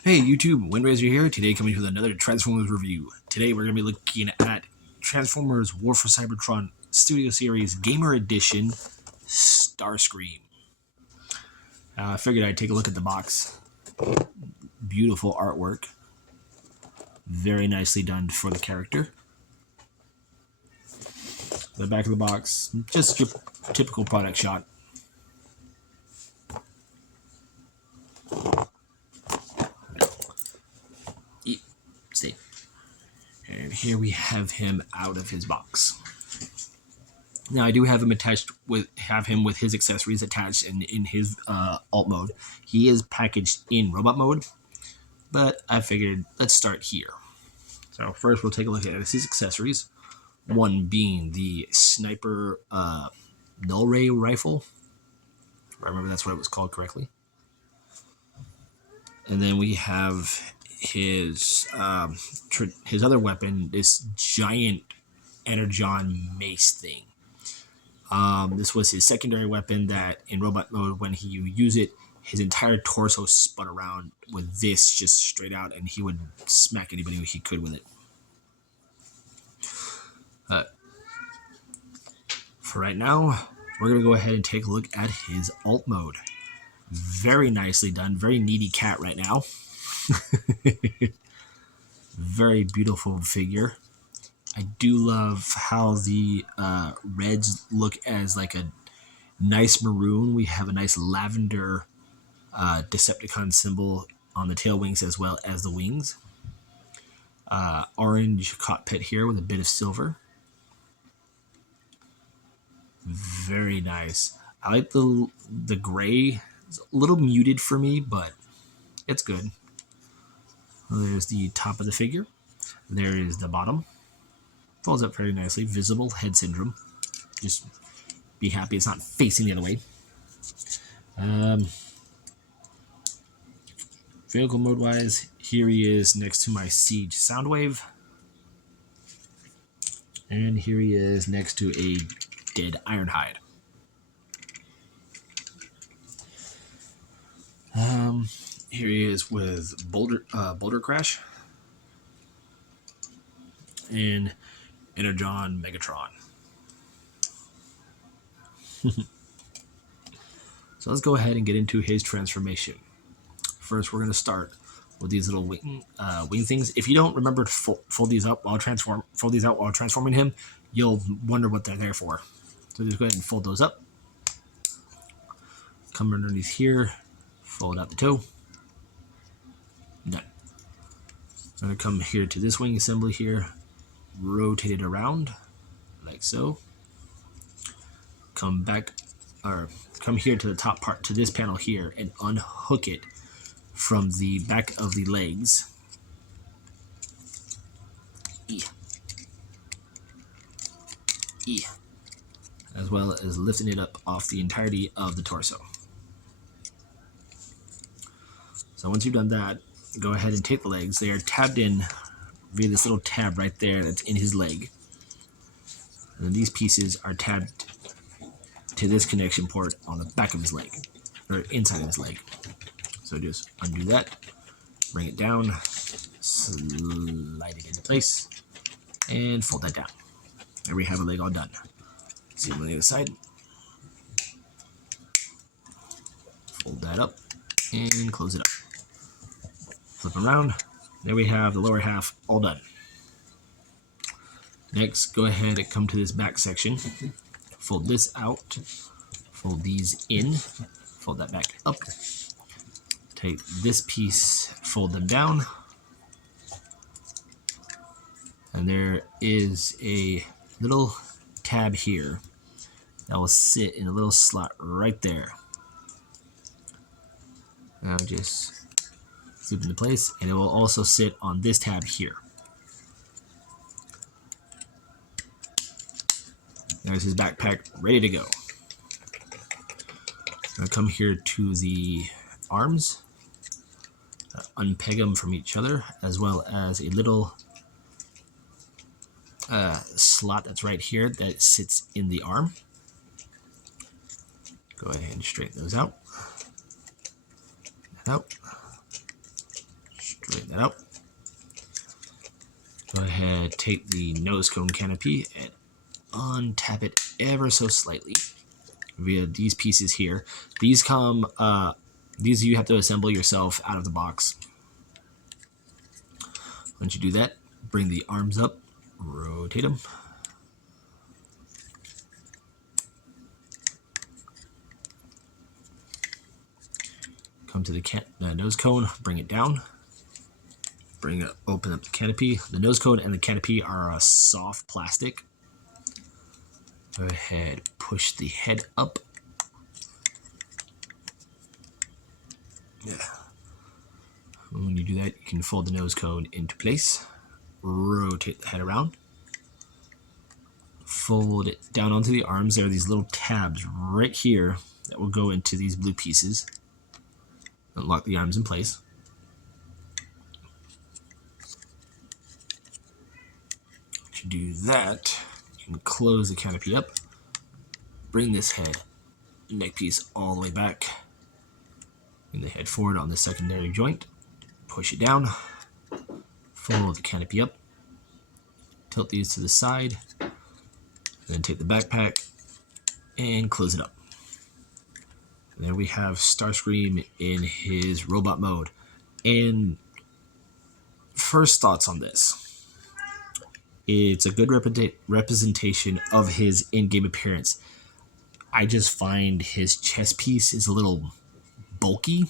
Hey YouTube, Windraiser here. Today coming with another Transformers review. Today we're going to be looking at Transformers War for Cybertron Studio Series Gamer Edition Starscream. I figured I'd take a look at the box. Beautiful artwork. Very nicely done for the character. The back of the box, just your typical product shot. See. And here we have him out of his box. Now I do have him with his accessories attached in his alt mode. He is packaged in robot mode, but I figured let's start here. So first we'll take a look at his accessories. One being the sniper null ray rifle. I remember that's what it was called correctly. And then we have his other weapon, this giant energon mace thing. This was his secondary weapon that in robot mode, when he would use it, his entire torso spun around with this just straight out, and he would smack anybody he could with it. For right now, we're going to go ahead and take a look at his alt mode. Very nicely done. Very needy cat right now. Very beautiful figure. I do love how the reds look as like a nice maroon. We have a nice lavender Decepticon symbol on the tail wings as well as the wings. Orange cockpit here with a bit of silver. Very nice. I like the gray. It's a little muted for me, but it's good. There's the top of the figure. There is the bottom. Folds up very nicely. Visible head syndrome. Just be happy it's not facing the other way. Vehicle mode wise, here he is next to my Siege Soundwave. And here he is next to a dead Ironhide. Here he is with Boulder Crash and Energon Megatron. So let's go ahead and get into his transformation. First, we're going to start with these little wing things. If you don't remember to fold these out while transforming him, you'll wonder what they're there for. So just go ahead and fold those up. Come underneath here, fold out the toe. Done. So I'm going to come here to this wing assembly here, rotate it around like so. Come back, or come here to the top part, to this panel here, and unhook it from the back of the legs. As well as lifting it up off the entirety of the torso. So once you've done that, go ahead and take the legs. They are tabbed in via this little tab right there that's in his leg. And then these pieces are tabbed to this connection port on the back of his leg, or inside of his leg. So just undo that, bring it down, slide it into place, and fold that down. There we have a leg all done. See on the other side. Fold that up and close it up. Flip around. There we have the lower half all done. Next, go ahead and come to this back section. Fold this out. Fold these in. Fold that back up. Take this piece, fold them down. And there is a little tab here that will sit in a little slot right there. Now just slip into place, and it will also sit on this tab here. There's his backpack ready to go. I'll come here to the arms, unpeg them from each other, as well as a little slot that's right here that sits in the arm. Go ahead and straighten those out. that out. Go ahead, take the nose cone canopy and untap it ever so slightly via these pieces here. These come, these you have to assemble yourself out of the box. Once you do that, bring the arms up, rotate them. Come to the nose cone, bring it down. Open up the canopy. The nose cone and the canopy are a soft plastic. Go ahead, push the head up. Yeah. When you do that, you can fold the nose cone into place. Rotate the head around. Fold it down onto the arms. There are these little tabs right here that will go into these blue pieces. And lock the arms in place. To do that, you can close the canopy up. Bring this head neck piece all the way back. Bring the head forward on the secondary joint. Push it down. Fold the canopy up. Tilt these to the side. Then take the backpack and close it up. And there we have Starscream in his robot mode. And first thoughts on this. It's a good representation of his in-game appearance. I just find his chest piece is a little bulky,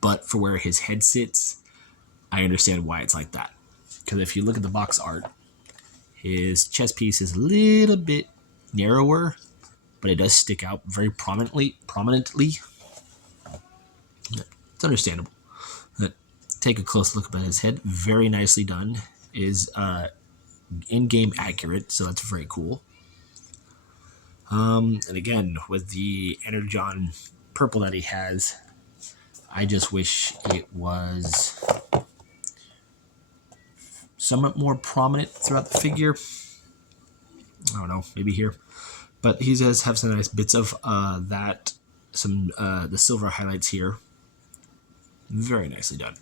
but for where his head sits, I understand why it's like that. Because if you look at the box art, his chest piece is a little bit narrower, but it does stick out very prominently. It's understandable. Take a close look at his head. Very nicely done. Is in-game accurate, so that's very cool. And again, with the Energon purple that he has, I just wish it was somewhat more prominent throughout the figure. I don't know, maybe here. But he does have some nice bits of that, some the silver highlights here. Very nicely done.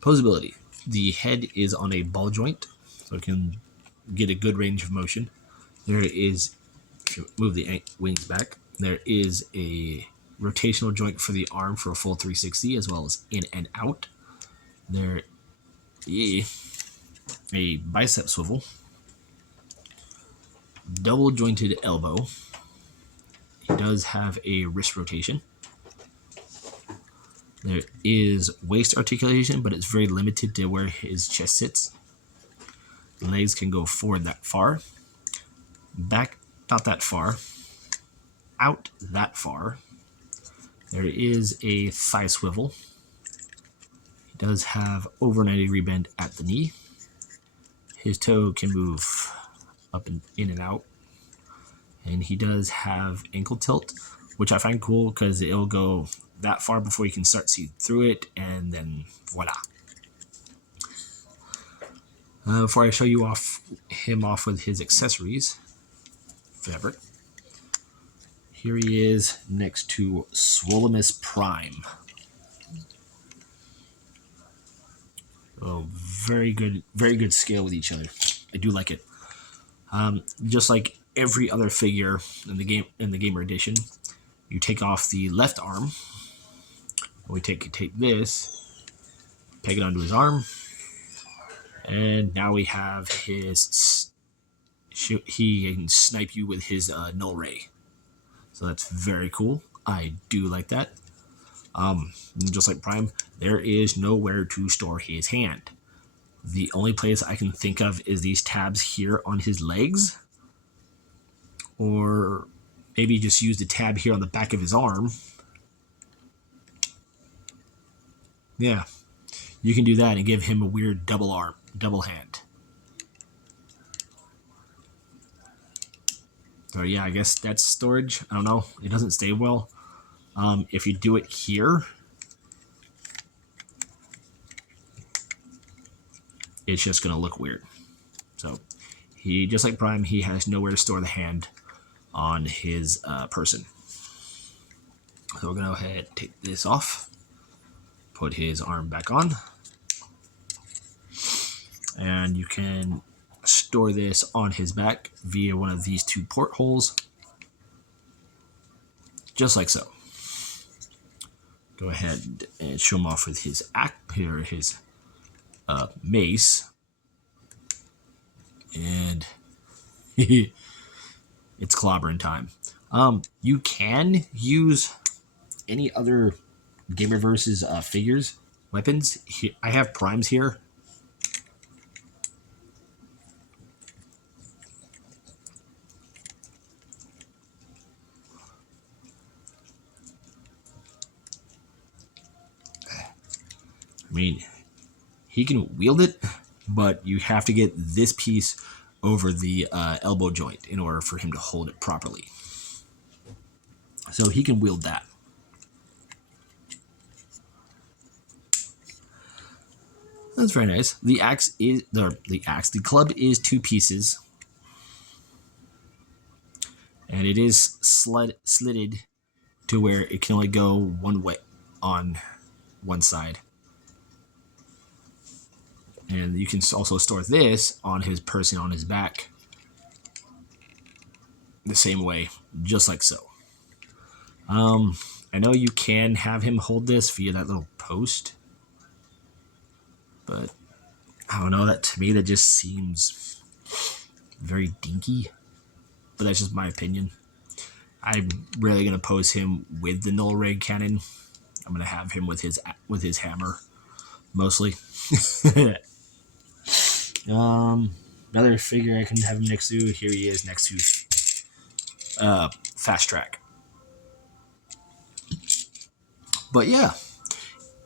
Posability. The head is on a ball joint, so it can get a good range of motion. There is, if you move the wings back, there is a rotational joint for the arm for a full 360, as well as in and out. There is a bicep swivel, double jointed elbow. He does have a wrist rotation. There is waist articulation, but it's very limited to where his chest sits. The legs can go forward that far, back not that far, out that far. There is a thigh swivel. He does have over 90-degree bend at the knee. His toe can move up and in and out. And he does have ankle tilt, which I find cool because it'll go that far before you can start seeing through it, and then voila. Before I show you him off with his accessories, fabric, here he is next to Swollemus Prime. Oh, very good scale with each other. I do like it. Just like every other figure in the Gamer Edition, you take off the left arm. We take this, peg it onto his arm, and now we have his he can snipe you with his null ray. So that's very cool. I do like that. Just like Prime, there is nowhere to store his hand. The only place I can think of is these tabs here on his legs, or maybe just use the tab here on the back of his arm. Yeah, you can do that and give him a weird double hand. So yeah, I guess that's storage. I don't know. It doesn't stay well. If you do it here, it's just going to look weird. So he, just like Prime, he has nowhere to store the hand on his person. So we're going to go ahead and take this off. Put his arm back on. And you can store this on his back via one of these two portholes, just like so. Go ahead and show him off with his his mace, and it's clobbering time. You can use any other Gamerverse's figures, weapons. I have primes here. I mean, he can wield it, but you have to get this piece over the elbow joint in order for him to hold it properly. So he can wield that. That's very nice. The club is 2 pieces, and it is slitted to where it can only go one way on one side. And you can also store this on his person on his back the same way, just like so. I know you can have him hold this via that little post, but I don't know, that to me that just seems very dinky, but that's just my opinion. I'm really going to pose him with the null ray cannon. I'm going to have him with his hammer, mostly. Another figure I can have him next to, here he is next to Fast Track. But yeah,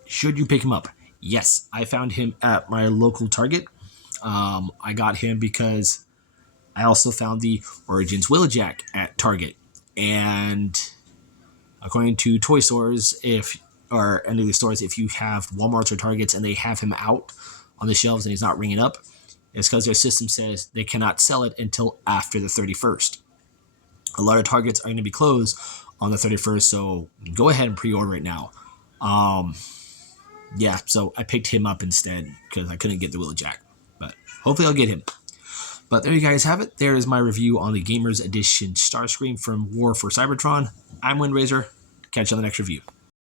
should you pick him up? Yes, I found him at my local Target. I got him because I also found the Origins Wheeljack at Target. And according to toy stores, or any of the stores, if you have Walmarts or Targets and they have him out on the shelves and he's not ringing up, it's because their system says they cannot sell it until after the 31st. A lot of Targets are going to be closed on the 31st, so go ahead and pre-order it now. Yeah, so I picked him up instead because I couldn't get the Wheeljack, but hopefully I'll get him. But there you guys have it. There is my review on the Gamers Edition Starscream from War for Cybertron. I'm Windrazor. Catch you on the next review.